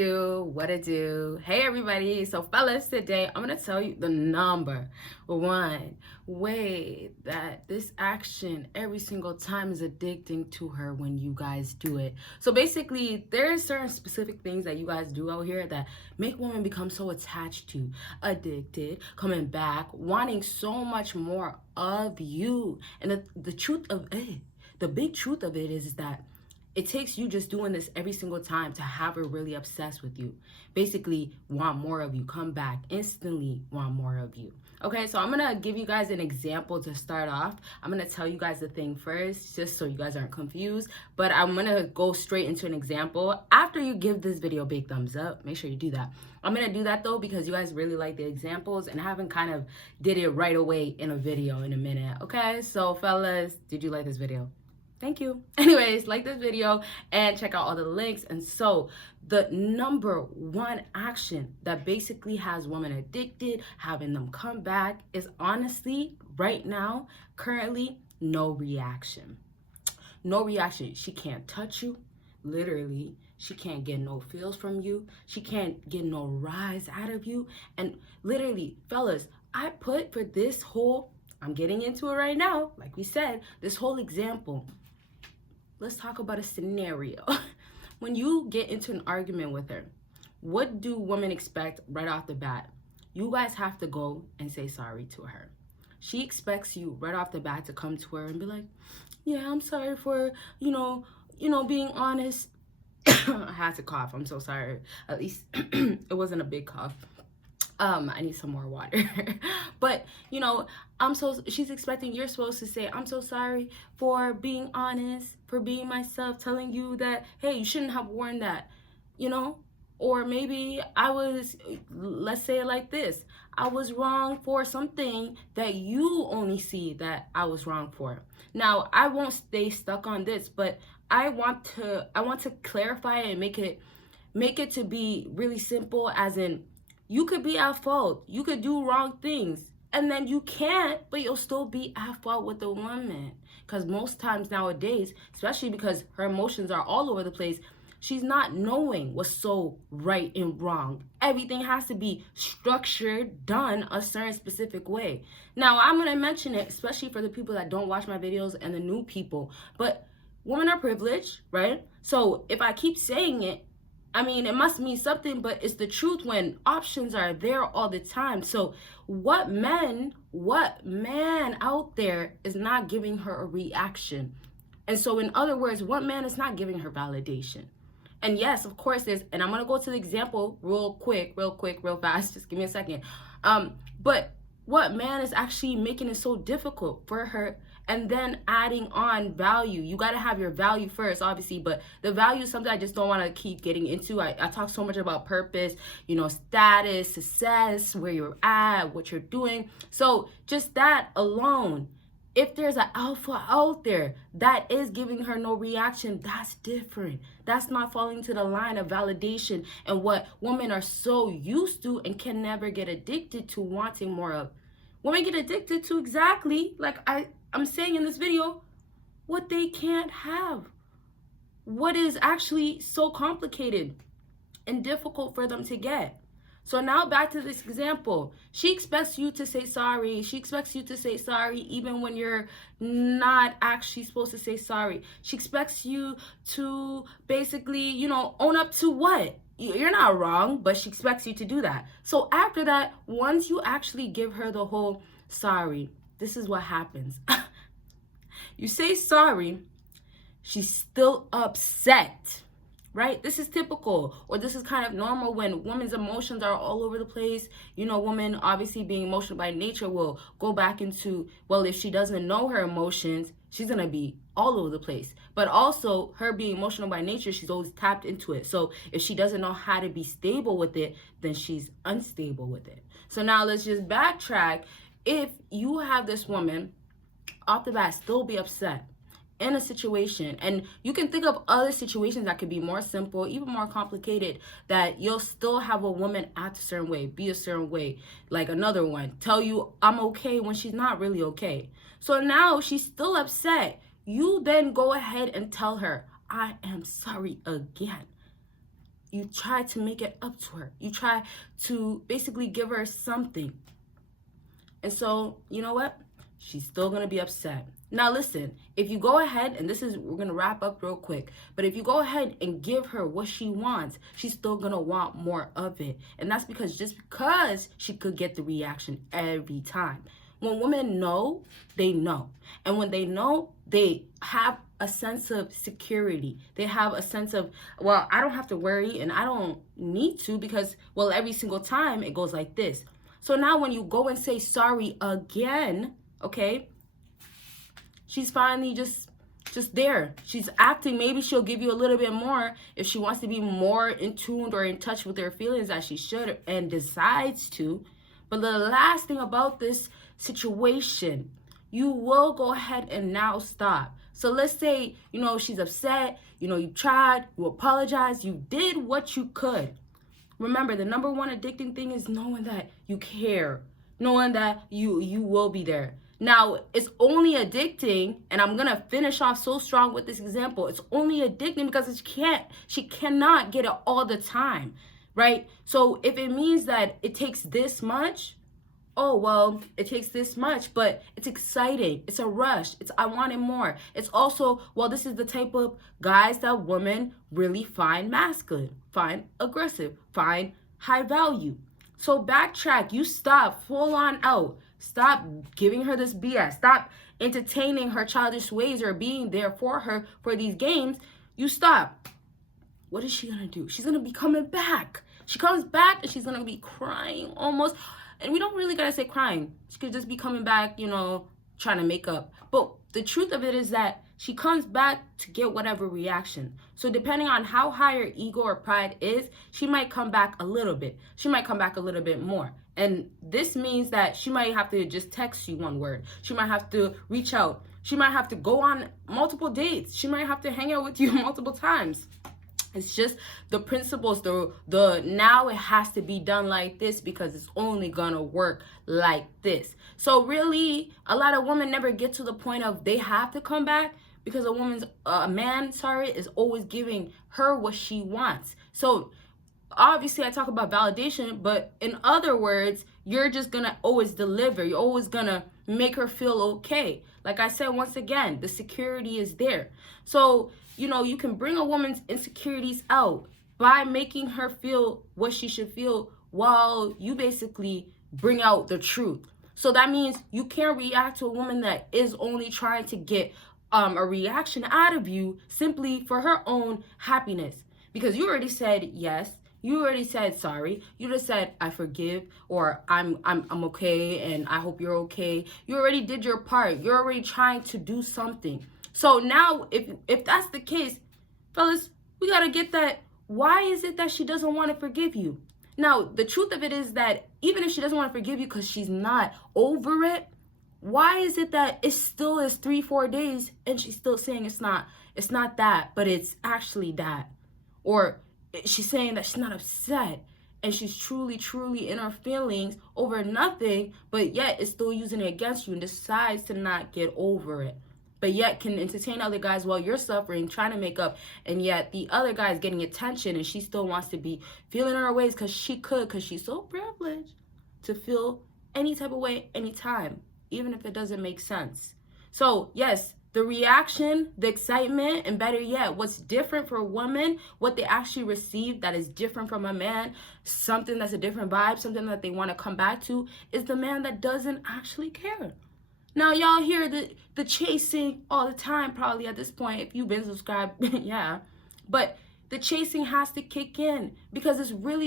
What it do? Hey everybody. So fellas, today I'm gonna tell you the number one way that this action every single time is addicting to her when you guys do it. So basically there's certain specific things that you guys do out here that make women become so attached to, addicted, coming back, wanting so much more of you. And the truth of it, the big truth of it is that it takes you just doing this every single time to have her really obsessed with you. Basically, want more of you. Come back. Instantly want more of you. Okay, so I'm going to give you guys an example to start off. I'm going to tell you guys the thing first, just so you guys aren't confused. But I'm going to go straight into an example. After you give this video a big thumbs up, make sure you do that. I'm going to do that, though, because you guys really like the examples. And I haven't kind of did it right away in a video in a minute. Okay, so fellas, did you like this video? Thank you. Anyways, like this video and check out all the links. And so the number one action that basically has women addicted, having them come back, is honestly, right now, currently, no reaction. No reaction. She can't touch you, literally. She can't get no feels from you. She can't get no rise out of you. And literally, fellas, I put for this whole, I'm getting into it right now, like we said, this whole example. Let's talk about a scenario. When you get into an argument with her, what do women expect right off the bat? You guys have to go and say sorry to her. She expects you right off the bat to come to her and be like, yeah, I'm sorry for, being honest. I had to cough. I'm so sorry. At least it wasn't a big cough. I need some more water. But, she's expecting you're supposed to say, I'm so sorry for being honest, for being myself, telling you that, hey, you shouldn't have worn that, or maybe let's say it like this. I was wrong for something that you only see that I was wrong for. Now, I won't stay stuck on this, but I want to clarify it and make it to be really simple, as in, you could be at fault. You could do wrong things. And then you can't, but you'll still be at fault with the woman. Because most times nowadays, especially because her emotions are all over the place, she's not knowing what's so right and wrong. Everything has to be structured, done a certain specific way. Now, I'm going to mention it, especially for the people that don't watch my videos and the new people. But women are privileged, right? So if I keep saying it, it must mean something, but it's the truth when options are there all the time. So what man out there is not giving her a reaction? And so in other words, what man is not giving her validation? And yes, of course, and I'm going to go to the example real fast. Just give me a second. But what man is actually making it so difficult for her? And then adding on value. You got to have your value first, obviously, but the value is something I just don't want to keep getting into. I talk so much about purpose, status, success, where you're at, what you're doing. So just that alone, if there's an alpha out there that is giving her no reaction, that's different. That's not falling to the line of validation and what women are so used to and can never get addicted to wanting more of. Women get addicted to exactly, like I'm saying in this video, what they can't have. What is actually so complicated and difficult for them to get. So now back to this example. She expects you to say sorry. She expects you to say sorry even when you're not actually supposed to say sorry. She expects you to basically, own up to what? You're not wrong, but she expects you to do that. So after that, once you actually give her the whole sorry, this is what happens. You say sorry, she's still upset, right? This is typical, or this is kind of normal when women's emotions are all over the place. Women obviously being emotional by nature will go back into, well, if she doesn't know her emotions, she's going to be all over the place. But also her being emotional by nature, she's always tapped into it. So if she doesn't know how to be stable with it, then she's unstable with it. So now let's just backtrack. If you have this woman off the bat still be upset in a situation, and you can think of other situations that could be more simple, even more complicated, that you'll still have a woman act a certain way, be a certain way, like another one, tell you I'm okay when she's not really okay. So now she's still upset. You then go ahead and tell her, I am sorry again. you try to make it up to her. You try to basically give her something. And so, you know what? She's still going to be upset. Now, listen, if you go ahead, and we're going to wrap up real quick, but if you go ahead and give her what she wants, she's still going to want more of it. And that's just because she could get the reaction every time. When women know, they know. And when they know, they have a sense of security. They have a sense of, well, I don't have to worry and I don't need to because, well, every single time it goes like this. So now when you go and say sorry again, okay, she's finally just there. She's acting. Maybe she'll give you a little bit more if she wants to be more in tune or in touch with her feelings, as she should and decides to. But the last thing about this situation, you will go ahead and now stop. So let's say, she's upset, you tried, you apologized, you did what you could. Remember, the number one addicting thing is knowing that you care, knowing that you will be there. Now, it's only addicting, and I'm going to finish off so strong with this example. It's only addicting because she cannot get it all the time, right? So if it means that it takes this much, oh, well, it takes this much, but it's exciting. It's a rush. I want it more. It's also, well, this is the type of guys that women really find masculine, find aggressive, find high value. So backtrack. You stop full on out. Stop giving her this BS. Stop entertaining her childish ways or being there for her for these games. You stop. What is she going to do? She's going to be coming back. She comes back and she's going to be crying almost. And we don't really got to say crying. She could just be coming back, trying to make up. But the truth of it is that she comes back to get whatever reaction. So depending on how high her ego or pride is, she might come back a little bit. She might come back a little bit more. And this means that she might have to just text you one word. She might have to reach out. She might have to go on multiple dates. She might have to hang out with you multiple times. It's just the principles, the now it has to be done like this because it's only gonna work like this. So really, a lot of women never get to the point of they have to come back because a man is always giving her what she wants. So obviously I talk about validation, but in other words, you're just gonna always deliver. You're always gonna make her feel okay. Like I said, once again, the security is there. So, you can bring a woman's insecurities out by making her feel what she should feel while you basically bring out the truth. So that means you can't react to a woman that is only trying to get a reaction out of you simply for her own happiness. Because you already said yes. You already said sorry. You just said I forgive or I'm okay and I hope you're okay. You already did your part. You're already trying to do something. So now if that's the case, fellas, we got to get that. Why is it that she doesn't want to forgive you? Now, the truth of it is that even if she doesn't want to forgive you because she's not over it, why is it that it still is 3-4 days and she's still saying it's not that, but it's actually that? Or she's saying that she's not upset and she's truly in her feelings over nothing, but yet is still using it against you and decides to not get over it. But yet can entertain other guys while you're suffering, trying to make up, and yet the other guy is getting attention and she still wants to be feeling her ways because she's so privileged to feel any type of way, anytime, even if it doesn't make sense. So yes, the reaction, the excitement, and better yet, what's different for a woman, what they actually receive that is different from a man, something that's a different vibe, something that they want to come back to, is the man that doesn't actually care. Now, y'all hear the chasing all the time, probably at this point, if you've been subscribed, yeah. But the chasing has to kick in because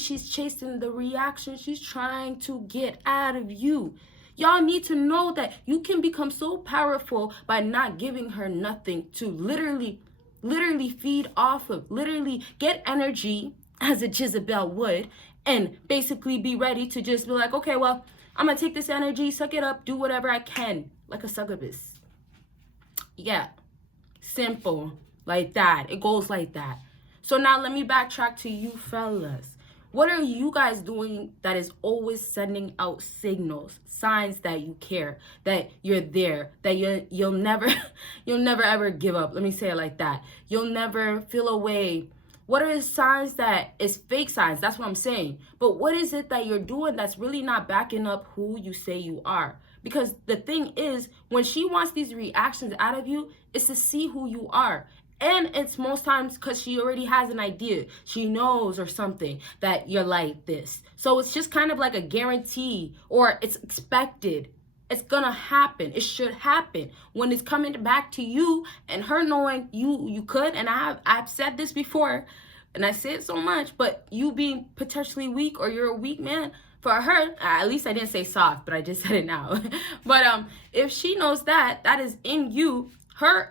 she's chasing the reaction she's trying to get out of you. Y'all need to know that you can become so powerful by not giving her nothing to literally feed off of, literally get energy as a Jezebel would, and basically be ready to just be like, okay, well, I'm going to take this energy, suck it up, do whatever I can, like a succubus. Yeah, simple, like that. It goes like that. So now let me backtrack to you fellas. What are you guys doing that is always sending out signals, signs that you care, that you're there, that you'll never ever give up? Let me say it like that. You'll never feel away What are the signs that is fake signs? That's what I'm saying. But what is it that you're doing that's really not backing up who you say you are? Because the thing is, when she wants these reactions out of you, it's to see who you are. And it's most times because she already has an idea. She knows or something that you're like this. So it's just kind of like a guarantee, or it's expected. It's gonna happen. It should happen when it's coming back to you and her knowing you could. And I've said this before, and I say it so much, but you being potentially weak, or you're a weak man, for her, at least I didn't say soft, but I just said it now. But if she knows that is in you, her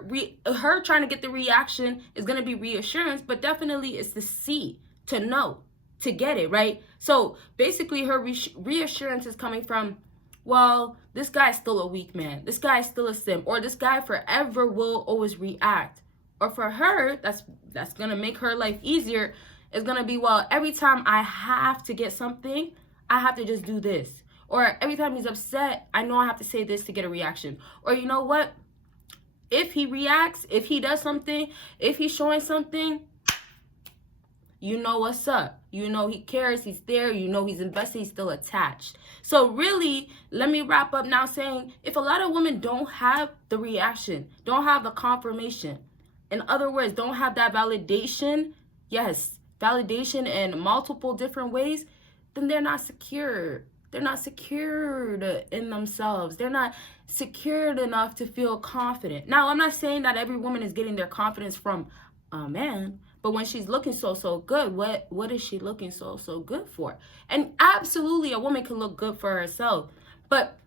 trying to get the reaction is gonna be reassurance, but definitely it's to see, to know, to get it right. So basically, her reassurance is coming from, well, this guy's still a weak man. This guy is still a simp, or this guy forever will always react. Or for her, that's gonna make her life easier. It's gonna be, well, every time I have to get something, I have to just do this. Or every time he's upset, I know I have to say this to get a reaction. Or you know what? If he reacts, if he does something, if he's showing something, you know what's up. You know he cares, he's there, you know he's invested, he's still attached. So really, let me wrap up now saying, if a lot of women don't have the reaction, don't have the confirmation, in other words, don't have that validation, yes, validation in multiple different ways, then they're not secure. They're not secured in themselves. They're not secured enough to feel confident. Now, I'm not saying that every woman is getting their confidence from a man, but when she's looking so good, what is she looking so good for? And absolutely, a woman can look good for herself, but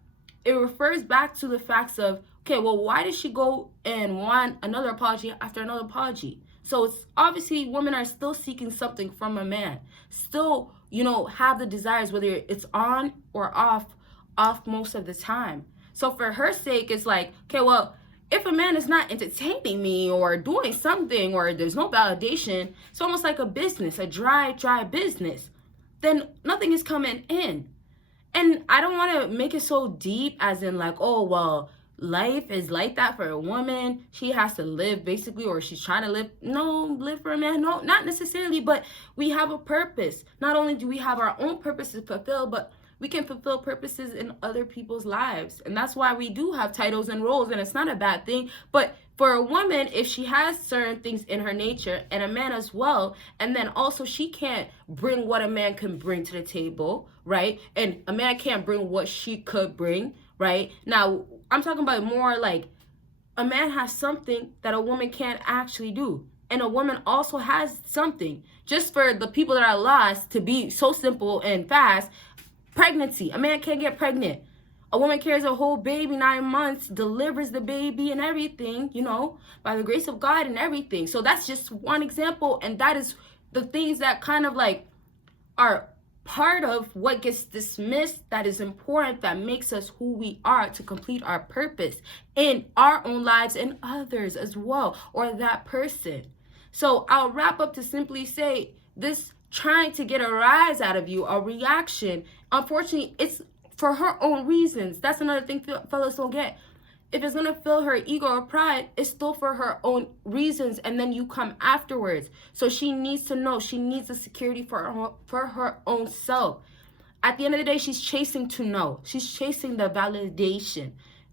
it refers back to the facts of, okay, well, why did she go and want another apology after another apology? So it's obviously women are still seeking something from a man, still, have the desires, whether it's on or off most of the time. So for her sake, it's like, okay, well, if a man is not entertaining me or doing something, or there's no validation, it's almost like a business, a dry business, then nothing is coming in. And I don't want to make it so deep as in like, oh, well, life is like that for a woman. She has to live basically, or she's trying to live. No, live for a man. No, not necessarily, but we have a purpose. Not only do we have our own purpose to fulfill, but we can fulfill purposes in other people's lives. And that's why we do have titles and roles, and it's not a bad thing. But for a woman, if she has certain things in her nature, and a man as well, and then also she can't bring what a man can bring to the table, right? And a man can't bring what she could bring, right? Now, I'm talking about more like a man has something that a woman can't actually do. And a woman also has something. Just for the people that are lost, to be so simple and fast, pregnancy. A man can't get pregnant. A woman carries a whole baby, 9 months, delivers the baby and everything, by the grace of God and everything. So that's just one example. And that is the things that kind of like are part of what gets dismissed, that is important, that makes us who we are to complete our purpose in our own lives and others as well, or that person. So I'll wrap up to simply say, this trying to get a rise out of you, a reaction, unfortunately, it's for her own reasons. That's another thing fellas don't get. If it's gonna fill her ego or pride, it's still for her own reasons, and then you come afterwards. So she needs to know, she needs the security for her own self. At the end of the day, she's chasing to know. She's chasing the validation,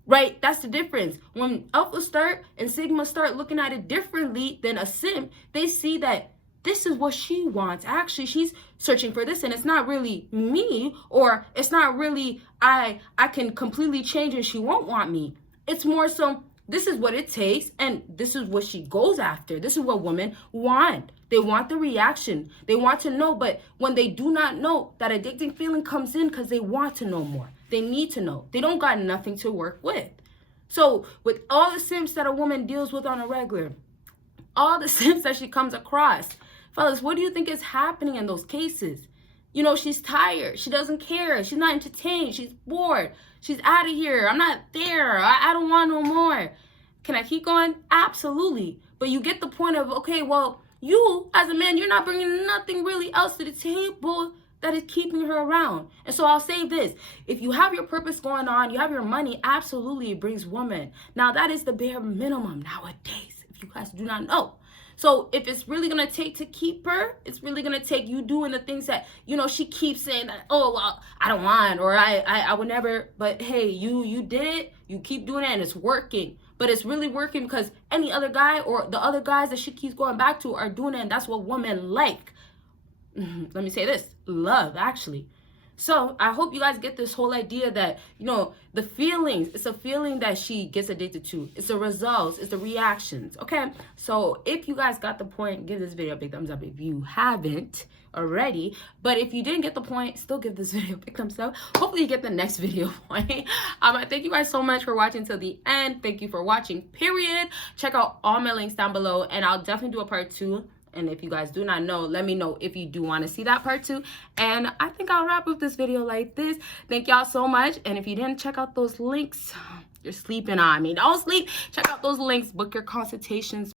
right? That's the difference. When Alpha start and Sigma start looking at it differently than a Sim, they see that this is what she wants. Actually, she's searching for this, and it's not really me, or it's not really I can completely change and she won't want me. It's more so, this is what it takes, and this is what she goes after. This is what women want. They want the reaction. They want to know, but when they do not know, that addicting feeling comes in because they want to know more. They need to know. They don't got nothing to work with. So with all the simps that a woman deals with on a regular, all the simps that she comes across, fellas, what do you think is happening in those cases? She's tired. She doesn't care. She's not entertained. She's bored. She's out of here. I'm not there. I don't want no more. Can I keep going? Absolutely. But you get the point of, okay, well, you as a man, you're not bringing nothing really else to the table that is keeping her around. And so I'll say this. If you have your purpose going on, you have your money, absolutely it brings women. Now, that is the bare minimum nowadays, if you guys do not know. So if it's really gonna take to keep her, it's really gonna take you doing the things that, you know, she keeps saying that, oh well, I don't want, or I would never. But hey, you did it, you keep doing it, and it's working. But it's really working because any other guy or the other guys that she keeps going back to are doing it, and that's what women like. Let me say this, love, actually. So I hope you guys get this whole idea that, you know, the feelings, it's a feeling that she gets addicted to. It's the results, it's the reactions, okay? So if you guys got the point, give this video a big thumbs up if you haven't already. But if you didn't get the point, still give this video a big thumbs up. Hopefully you get the next video point. Thank you guys so much for watching till the end. Thank you for watching, period. Check out all my links down below, and I'll definitely do a part 2. And if you guys do not know, let me know if you do want to see that part 2. And I think I'll wrap up this video like this. Thank y'all so much. And if you didn't check out those links, you're sleeping on me. Don't sleep. Check out those links. Book your consultations.